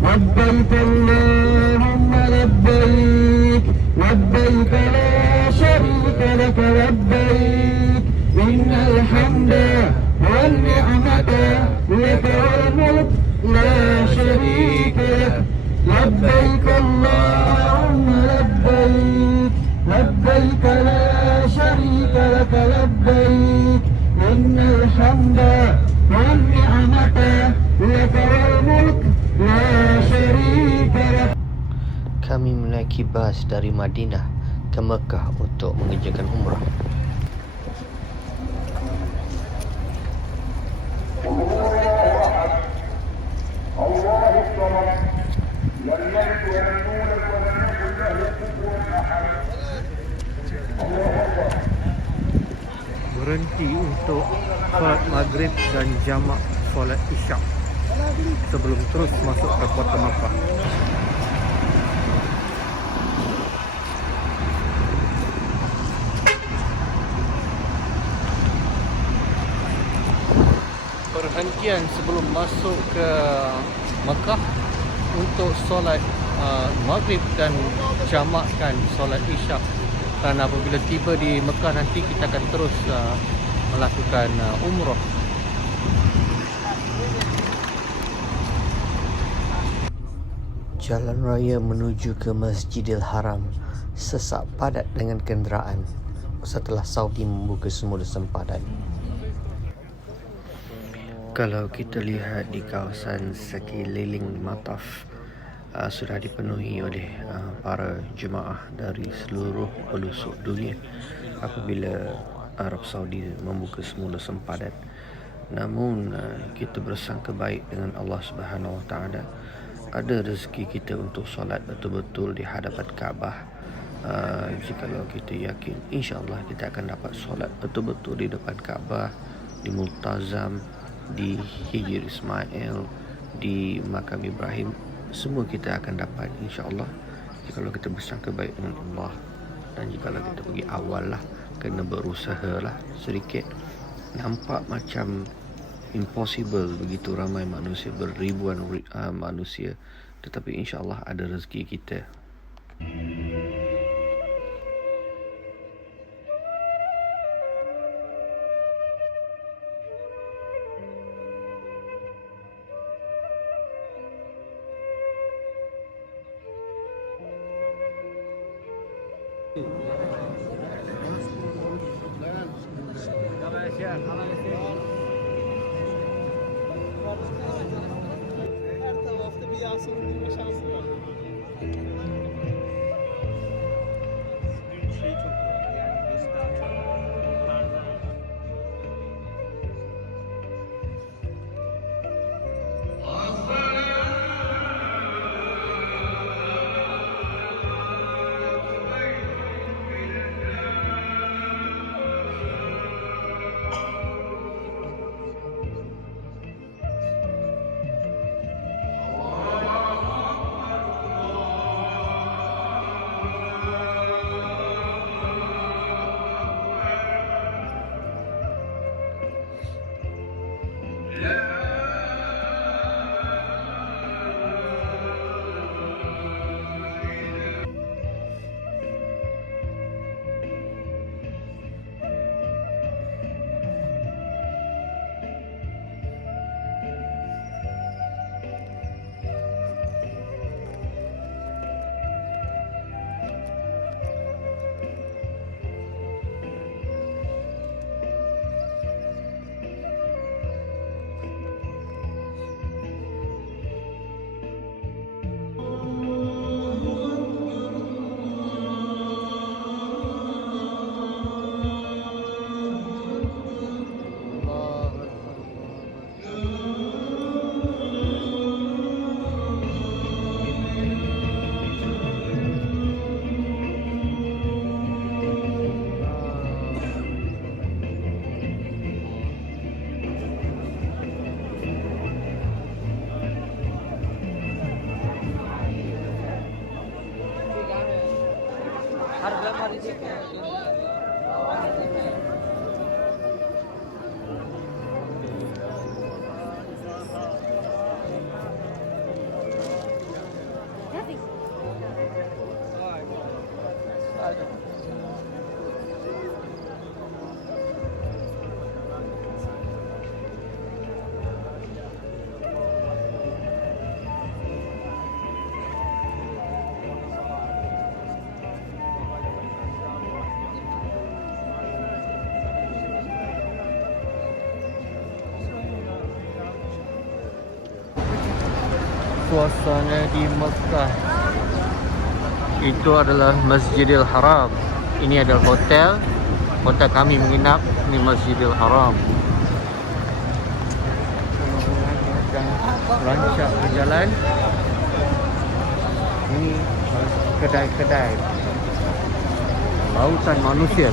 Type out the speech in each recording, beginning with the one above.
لبيك اللهم لبيك لبيك لا شريك لك لبيك إن الحمد والنعمة لك والملك لا شريك لك لبيك اللهم لبيك لبيك لا شريك لك لبيك إن الحمد والنعمة لك والملك لا شريك لك. Kami menaiki bas dari Madinah ke Mekah untuk mengerjakan umrah. Berhenti untuk solat maghrib dan jamak solat isyak sebelum terus masuk ke kota Makkah. Perhentian sebelum masuk ke Mekah untuk solat maghrib dan jamakkan solat isyak, kerana apabila tiba di Mekah nanti kita akan terus melakukan umrah. Jalan raya menuju ke Masjidil Haram sesak padat dengan kenderaan setelah Saudi membuka semula sempadan. Kalau kita lihat di kawasan sekeliling mataf sudah dipenuhi oleh para jemaah dari seluruh pelosok dunia apabila Arab Saudi membuka semula sempadan. Namun kita bersangka baik dengan Allah Subhanahu Wa Taala, ada rezeki kita untuk solat betul-betul di hadapan Kaabah. Jikalau kita yakin, insya-Allah kita akan dapat solat betul-betul di depan Kaabah, di Multazam, di Hijr Ismail, di Makam Ibrahim. Semua kita akan dapat insya-Allah jikalau kita bersangka baik dengan Allah. Dan jikalau kita pergi awal lah, kena berusaha lah sedikit. Nampak macam impossible, begitu ramai manusia, beribuan manusia, tetapi insya-Allah ada rezeki kita. Her tarafta bir Yasin indirme şansı var. suasana di Mekah. Itu adalah Masjidil Haram. Ini adalah hotel. Hotel kami menginap di Masjidil Haram. Rancak berjalan. Ini kedai-kedai. Lautan manusia.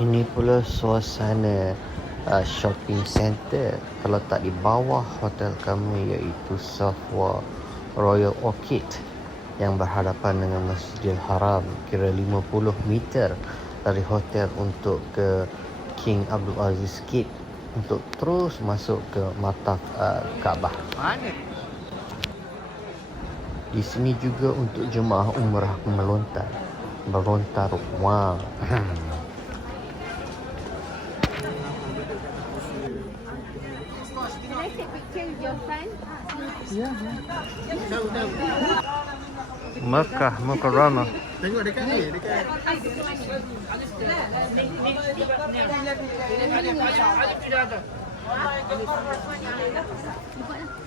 Ini pula suasana shopping center terletak di bawah hotel kami, iaitu Safwa Royal Orchid yang berhadapan dengan Masjidil Haram, kira 50 meter dari hotel untuk ke King Abdul Aziz Gate untuk terus masuk ke Mataf Kaabah. Di sini juga untuk jemaah umrah melontar wang. Can I take picture with your friend? Mekah Mukarramah. Tengok dekat ni, dekat.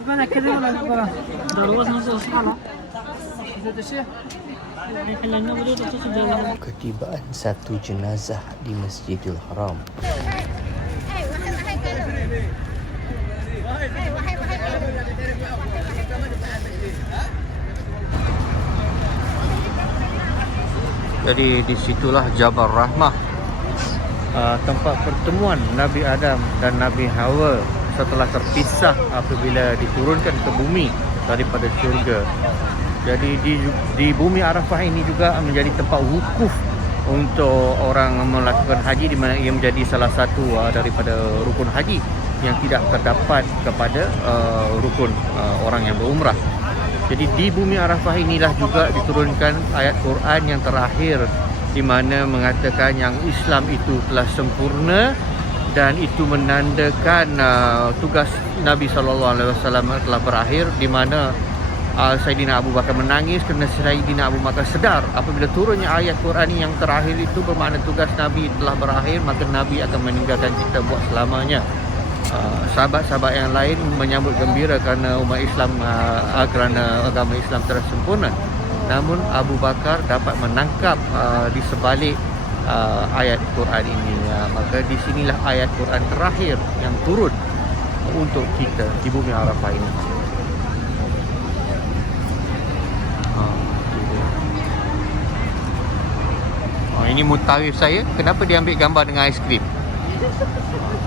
Mana kira lah sekolah. Dah lulus masuk sekolah. Ketibaan satu jenazah di Masjidil Haram. Jadi disitulah Jabal Rahmah, tempat pertemuan Nabi Adam dan Nabi Hawa setelah terpisah apabila diturunkan ke bumi daripada syurga. Jadi di bumi Arafah ini juga menjadi tempat wukuf untuk orang melakukan haji, di mana ia menjadi salah satu daripada rukun haji yang tidak terdapat kepada rukun orang yang berumrah. Jadi di bumi Arafah inilah juga diturunkan ayat Quran yang terakhir, di mana mengatakan yang Islam itu telah sempurna dan itu menandakan tugas Nabi SAW telah berakhir, di mana Sayyidina Abu Bakar menangis kerana Sayyidina Abu Bakar sedar apabila turunnya ayat Quran yang terakhir itu bermakna tugas Nabi telah berakhir, maka Nabi akan meninggalkan kita buat selamanya. Sahabat-sahabat yang lain menyambut gembira kerana umat Islam, kerana agama Islam telah sempurna. Namun Abu Bakar dapat menangkap di sebalik ayat Quran ini. Maka di sinilah ayat Quran terakhir yang turun untuk kita di bumi Arafah ini. Ini mutawif saya. Kenapa dia ambil gambar dengan aiskrim?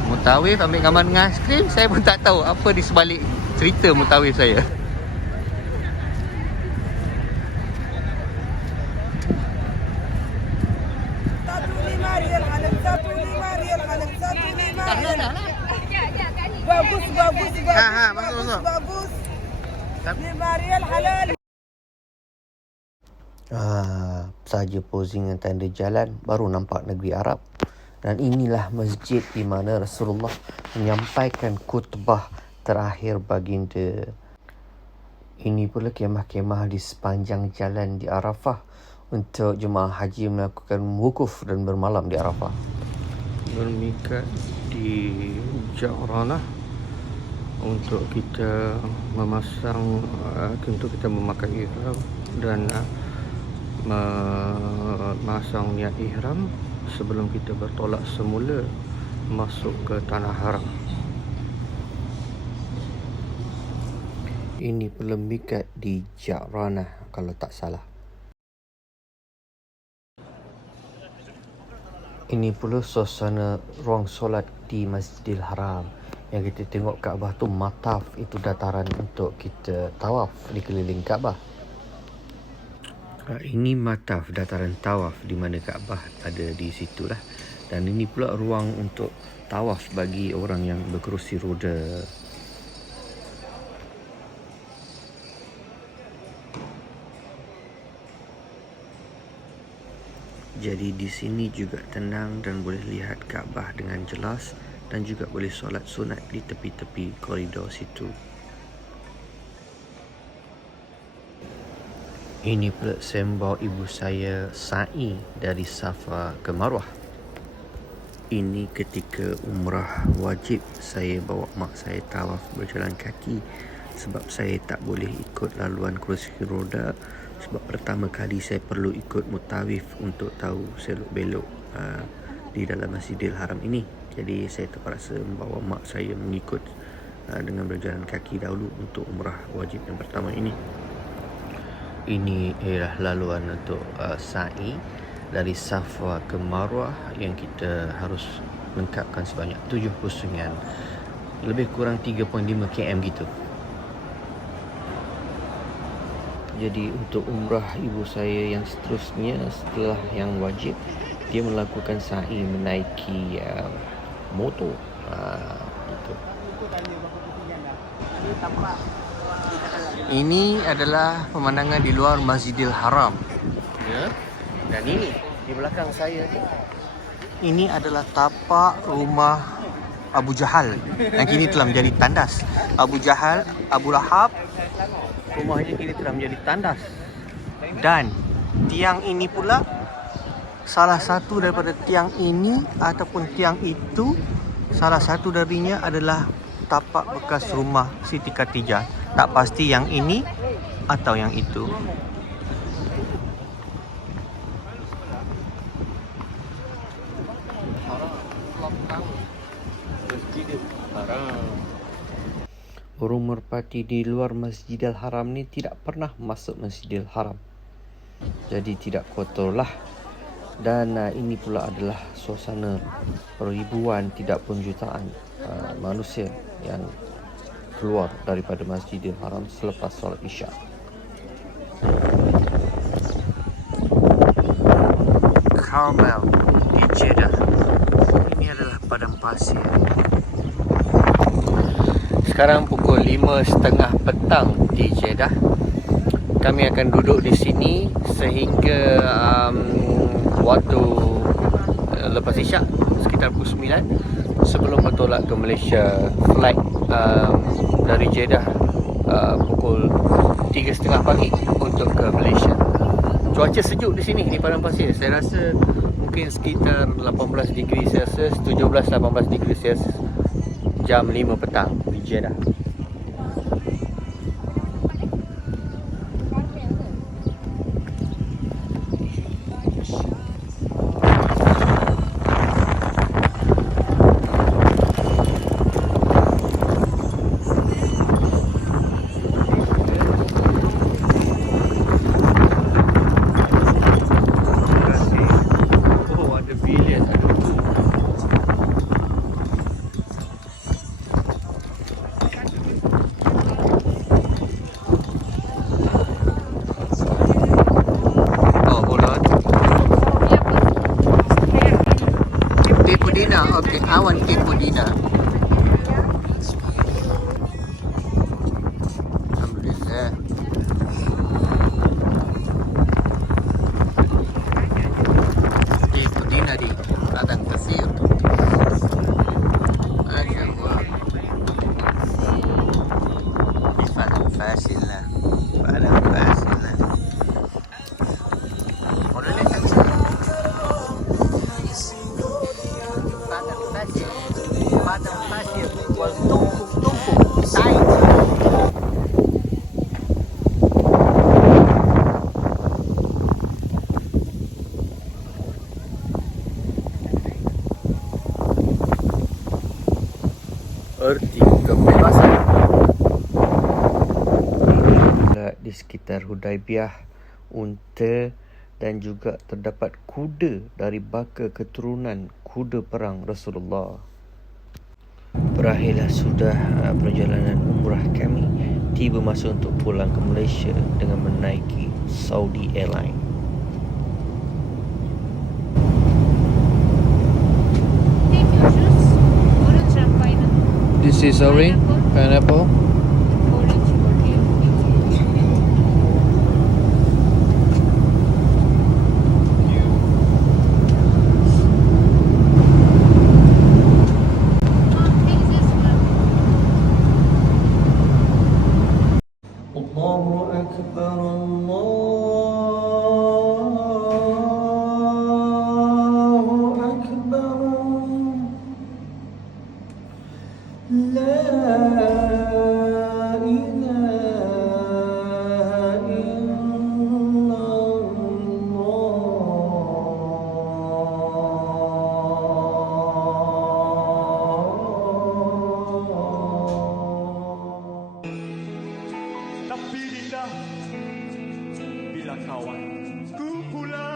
Mutawif ambil gambar dengan aiskrim, saya pun tak tahu apa di sebalik cerita mutawif saya. Bagus. 5 riyal halal. Saja posing dengan tanda jalan baru nampak negeri Arab. Dan inilah masjid di mana Rasulullah menyampaikan khutbah terakhir baginda. Ini pula kemah-kemah di sepanjang jalan di Arafah untuk jemaah haji melakukan wukuf dan bermalam di Arafah. Bermikat di Ja'ranah untuk kita memasang, untuk kita memakai ihram dan memasang niat ihram sebelum kita bertolak semula masuk ke tanah haram. Ini pula mikat di Ja'ranah kalau tak salah. Ini pula suasana ruang solat di Masjidil Haram. Yang kita tengok Kaabah tu mataf, itu dataran untuk kita tawaf di keliling Kaabah. Ini mataf, dataran tawaf di mana Kaabah ada di situlah. Dan ini pula ruang untuk tawaf bagi orang yang berkerusi roda. Jadi di sini juga tenang dan boleh lihat Kaabah dengan jelas dan juga boleh solat sunat di tepi-tepi koridor situ. Ini pula saya membawa ibu saya sa'i dari Safa ke Marwah. Ini ketika umrah wajib saya bawa mak saya tawaf berjalan kaki sebab saya tak boleh ikut laluan kerusi roda sebab pertama kali saya perlu ikut mutawif untuk tahu selok-belok di dalam Masjidil Haram ini. Jadi saya terpaksa membawa mak saya mengikut dengan berjalan kaki dahulu untuk umrah wajib yang pertama ini. Ini ialah laluan untuk sa'i dari Safa ke Marwah yang kita harus lengkapkan sebanyak 7 pusingan, lebih kurang 3.5 km gitu. Jadi untuk umrah ibu saya yang seterusnya setelah yang wajib, dia melakukan sa'i menaiki motor gitu. Ini adalah pemandangan di luar Masjidil Haram ya. Dan ini di belakang saya ini adalah tapak rumah Abu Jahal yang kini telah menjadi tandas. Abu Jahal, Abu Lahab, rumahnya kini telah menjadi tandas. Dan tiang ini pula, salah satu daripada tiang ini ataupun tiang itu, salah satu darinya adalah tapak bekas rumah Siti Khatijah. Tak pasti yang ini atau yang itu. Orang merpati di luar Masjidil Haram ni tidak pernah masuk Masjidil Haram, jadi tidak kotorlah. Dan ini pula adalah suasana ribuan, tidak pun jutaan manusia yang keluar daripada Masjidil Haram selepas solat Isyak. Carmel di Jeddah. Ini adalah padang pasir. Sekarang pukul 5.30 petang di Jeddah. Kami akan duduk di sini sehingga waktu lepas Isyak sekitar pukul 9 sebelum bertolak ke Malaysia. Flight dari Jeddah pukul 3.30 pagi untuk ke Malaysia. Cuaca sejuk di sini di padang pasir. Saya rasa mungkin sekitar 18 degree Celsius, 17-18 degree Celsius jam 5 petang di Jeddah. Okay, I want cake for dinner. Alhamdulillah. Cake for dinner di padang pasir. Masya Allah. Di padang pasir lah. Padang pasir lah. Orangnya kan padang pasir was tumpuk tight. Erti kebebasan di sekitar Hudaibiyah, unta dan juga terdapat kuda dari baka keturunan kuda perang Rasulullah. Berakhirlah sudah perjalanan umrah kami. Tiba masa untuk pulang ke Malaysia dengan menaiki Saudi Airlines. Take your juice, orange and pineapple. This is orange, pineapple. Orange, okay. Take this one. Allahu Akbar, Allah bila kawan. Ku pulang